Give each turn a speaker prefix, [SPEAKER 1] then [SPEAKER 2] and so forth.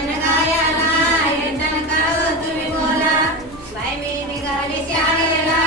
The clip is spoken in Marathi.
[SPEAKER 1] जनगायाला येतन कळो तुम्ही बोला. बाय मी निघाली त्याला